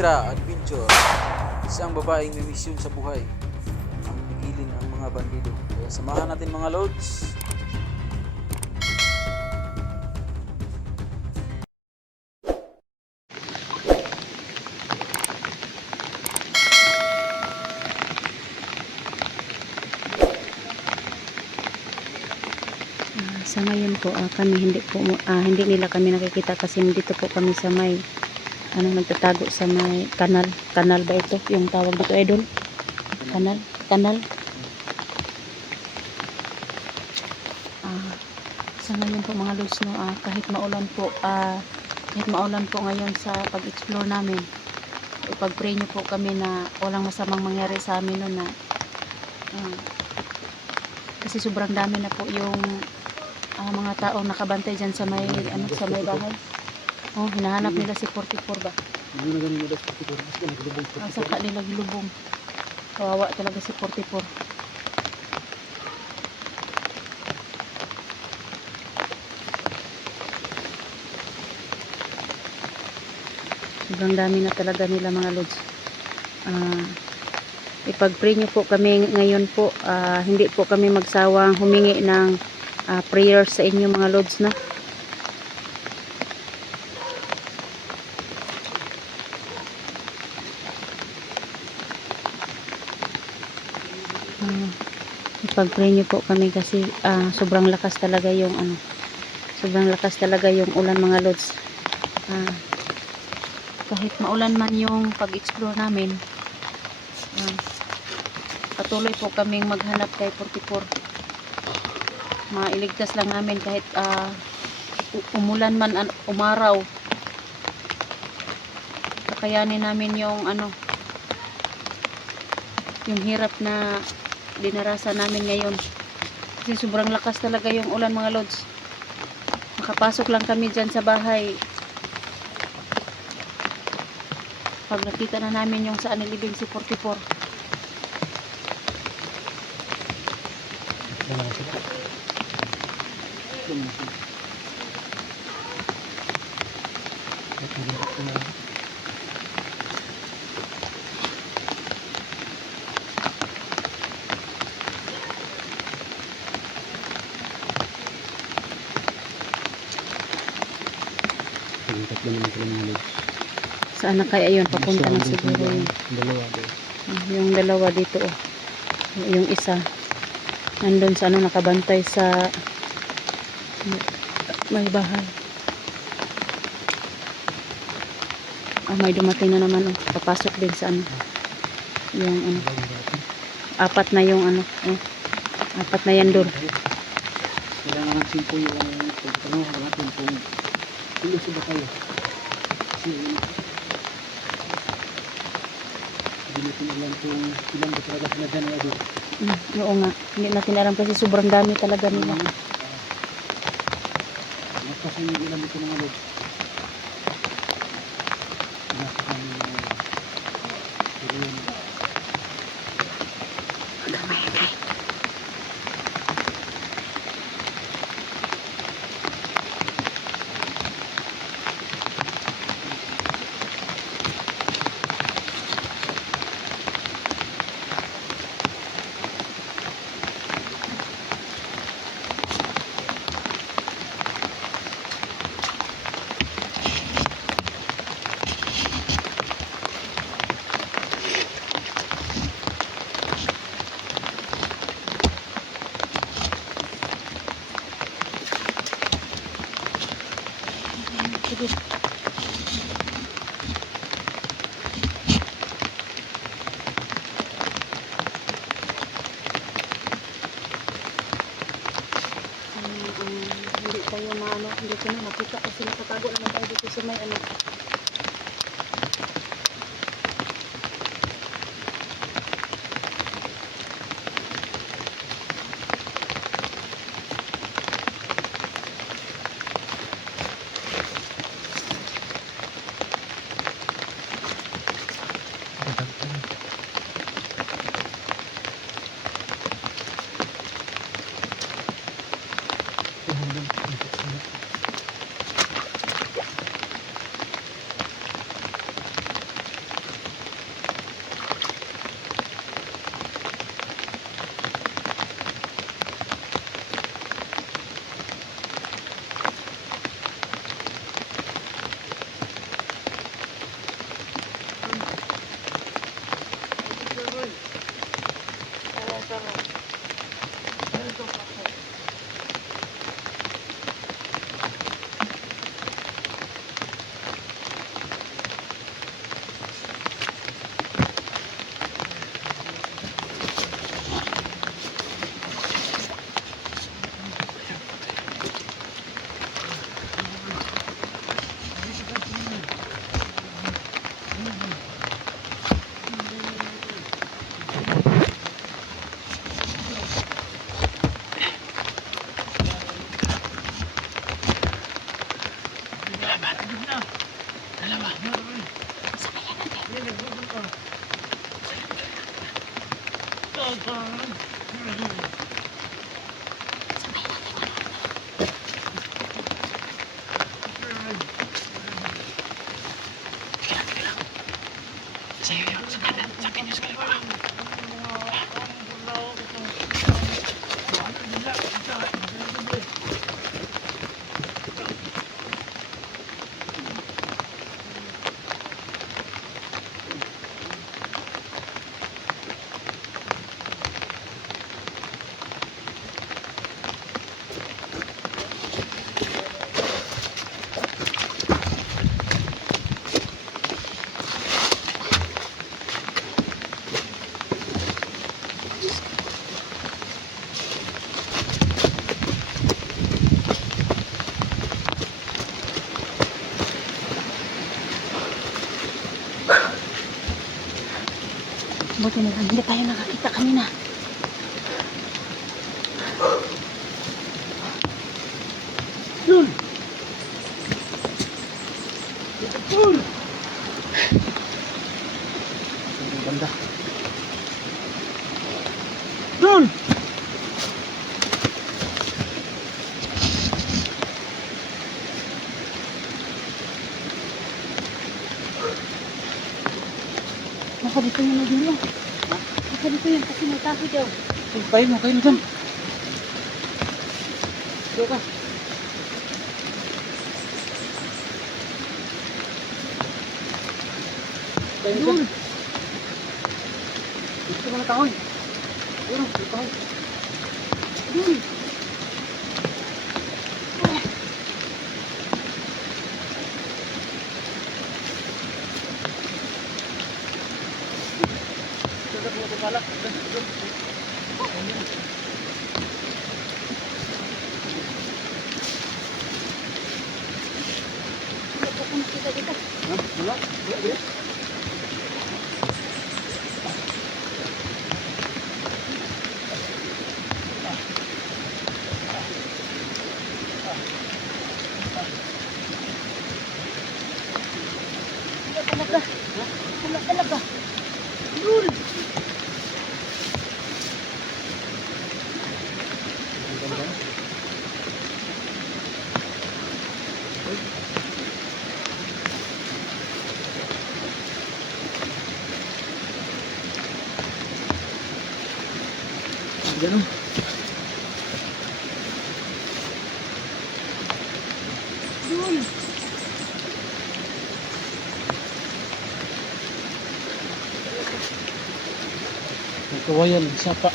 Elektra Adventure. Isang babaeng may misyon sa buhay ang pigilin ang mga bandido. Kaya samahan natin mga lods. Sa ngayon po kami hindi nila kami nakikita kasi dito po kami sa may nagtatago sa may kanal ba ito yung tawag dito, idol? Kanal. Sa ngayon po mga lods, no, kahit maulan po ngayon sa pag-explore namin, ipag-pray nyo po kami na walang masamang mangyari sa amin nun, na kasi sobrang dami na po yung mga taong nakabantay dyan sa may bahay. Hinahanap nila si 44 ba? Saka nila gilubong. Kawawa talaga si 44. Sobrang dami na talaga nila mga lods. Ipag-pray nyo po kami ngayon po. Hindi po kami magsawang humingi ng prayers sa inyo mga lods, no? Ipag-pray nyo po kami kasi sobrang lakas talaga yung ulan mga lods. Kahit maulan man yung pag-explore namin, patuloy po kaming maghanap kay 44. Mailigtas lang namin kahit umulan man, umaraw, kakayanin namin yung yung hirap na dinarasan namin ngayon kasi sobrang lakas talaga yung ulan mga lods. Makapasok lang kami dyan sa bahay, pag nakita na namin yung saan nilibing si 44. Saan na kaya yun? Papunta na siguro yun. Yung dalawa dito, yung isa nandun sa nakabantay sa may bahay. May dumating na naman, papasok din sa yung apat na yung apat na yan doon. Kailangan ng simpo yung pagtanong natin kung ilos ba kayo kasi hindi natin alam kung ilang ba talaga sila dyan na doon. Oo nga, hindi natin alam kasi sobrang dami talaga nila. Kasi yung ilang ito mga log hindi tayo hindi ko na makita kasi nakatago naman tayo dito sa may Buti na lang, hindi tayo nakakita kanina. Yun! Yun! Ang ganda. Yun! Baka dito yung nagulo. Baka dito yung kasi may taho daw. Kain mo dyan. Diyo ka. Kain mo dyan. Gusto mo na kahoy. Ayun, may kahoy. Dun. Dagat mo ito pala. Wala po kung kita dito. Ha? Wala? Wala? Wala talaga. Wala talaga. Dun. Ganun. Dun. May kawayan, sapa.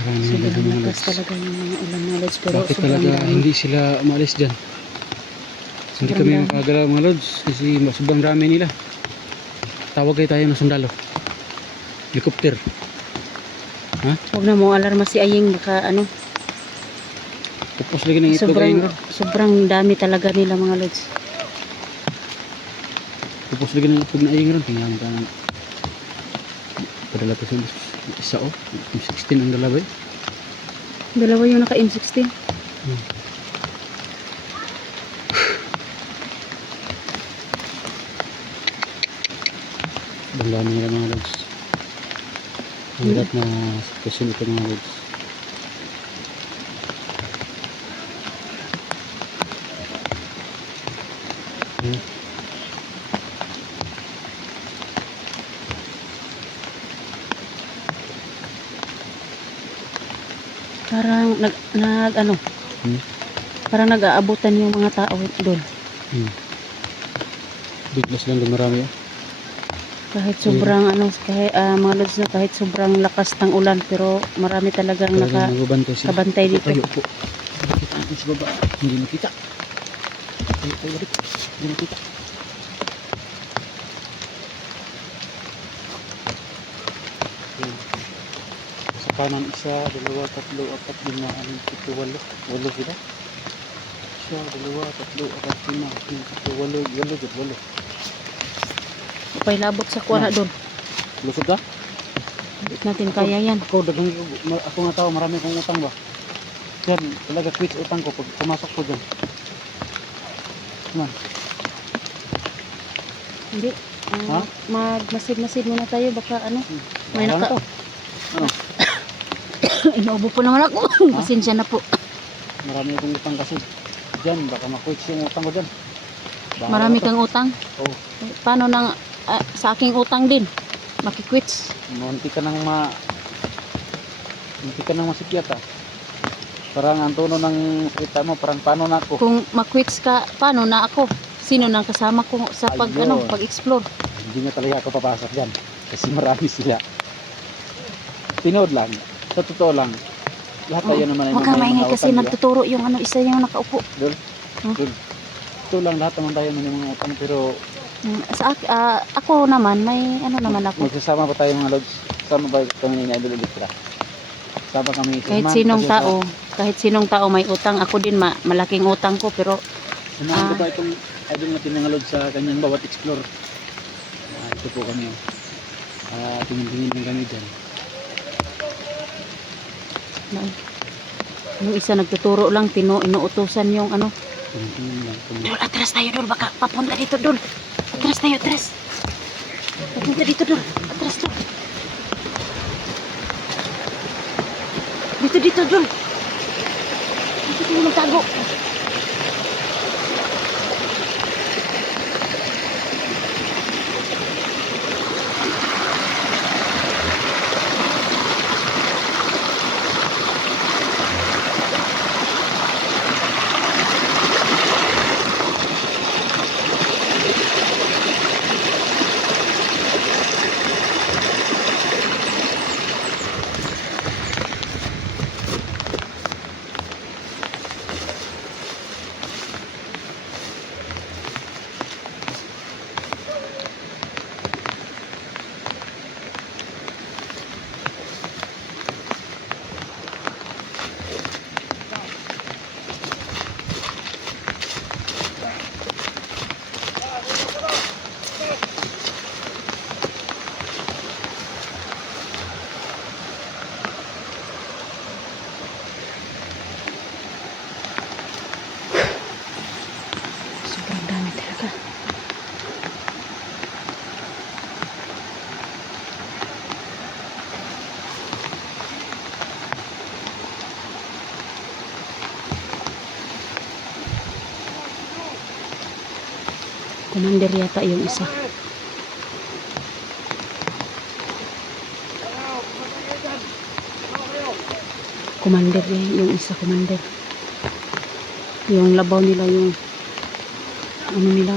Sobrang lakas talaga yung mga ulan na lods. Pero Bakit sobrang talaga dami. hindi sila umalis dyan? Hindi Sobrang kami dami. makagalaw mga lods kasi sobrang dami nila. Tawag kayo tayo ng sundalo. Helicopter. Huwag na mo alarma si Aying. Baka ano. Tapos lagi ng ito Sobrang, kayo. sobrang dami talaga nila mga lods. Tapos lagi ng ito na ayong ron. Tingnan ka ng padala ko sa isa o. 16 ang dalaway. Dalawa yung naka M16. Damdamin nila mga lods. Hirap na sitwasyon ito mga lods. Hmm. Parang ano, Hmm. parang nag-aabutan yung mga tao doon. Bigla silang dumarami. Kahit sobrang ano, kahit mga lods na kahit sobrang lakas ng ulan pero marami talagang Talagang nagbabantay sila. nakabantay dito. Tayo po. Nakita natin sa baba. Hindi nakita. Tayo tayo lapit. Hindi nakita. Yan. Sa kanan isa, dalawa, tatlo, apat, lima, anim, pito, walo. Walo sila. Isa, dalawa, tatlo, apat, lima, anim, pito, walo. Walo, good, walo. Upay labot sa kuwara doon. Lusog ka? Hindi natin kaya yan. Ako, ako nga tao, marami akong utang ba? Yan, talaga quits utang ko pag pumasok ko dyan. Man, Hindi. Ha? Magmasid-masid muna tayo baka ano. May bahala na naka... to. Ano? Inuubo po naman ako. Pasensya na po. Marami akong utang kasi dyan, baka ma-quits yung utang ko dyan. Bahala Marami na to. kang utang. Oo. Paano nang sa aking utang din? Makikwits. Munti ka nang masikyat ah. Parang ang tono ng salita mo, parang paano na ako. Kung makwits ka, paano na ako? Sino nang kasama ko sa Ayun. pag-explore? Hindi na talaga ako papasok dyan. Kasi marami sila. Tinood lang. Sa totoo lang. Lahat tayo naman ay Huwag kang may maingay mga kasi utang, di ba? nagtuturo yung ano, isa yung nakaupo. Dol? Huh? Dol. Ito lang, lahat naman tayo may mga utang. Pero Ako naman, may ano naman ako. magsasama pa tayo mga lods. Sama ba kami ni Idol ulit sila? Sama kami sa Kahit sinong tao may utang, ako din malaking utang ko pero Samahan ko pa itong Idol natin mga lods sa kanyang bawat explore. Ito po kami. Tingin-tingin lang kami dyan. yung isa nagtuturo lang, inuutusan yung ano. Tingin-tingin lang. Dol, atras tayo dol, baka papunta dito dol. Atras tayo, atras. Papunta dito dol, atras dol. Dito dol. Dito tayo magtago. Sobrang dami talaga. Commander yata yung isa. Commander yung isa, commander. Yung labaw nila, yung ano nila.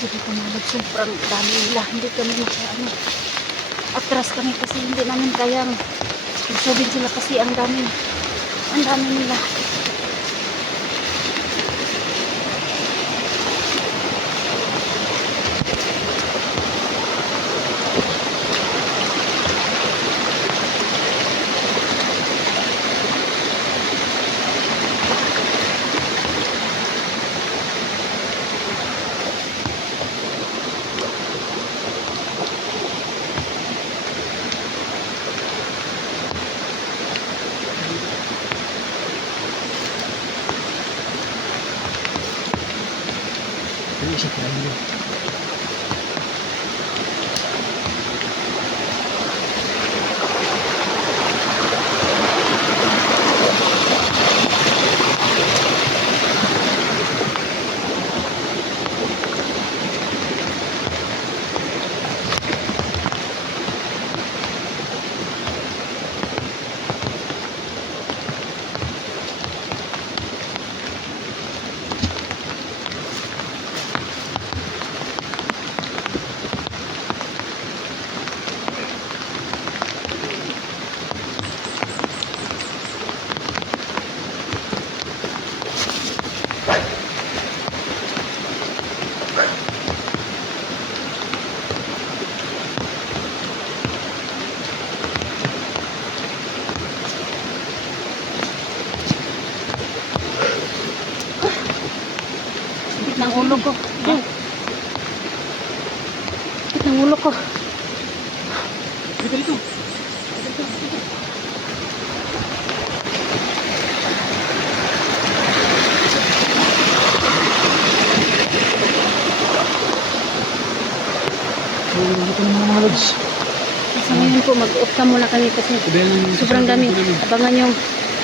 Hindi ko malad, sobrang dami nila. Hindi kami atras kami kasi hindi namin kayang isubin sila kasi ang dami nila. Hindi siya kayo. Sakit ng ulo ko. Sakit ng ulo ko. Dito, dito. Ito na mga lods. Sa ngayon po, mag-off ka muna kami kasi sobrang dami. Abangan yung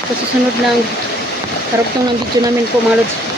sa susunod ng karugtong ng video namin po mga lods.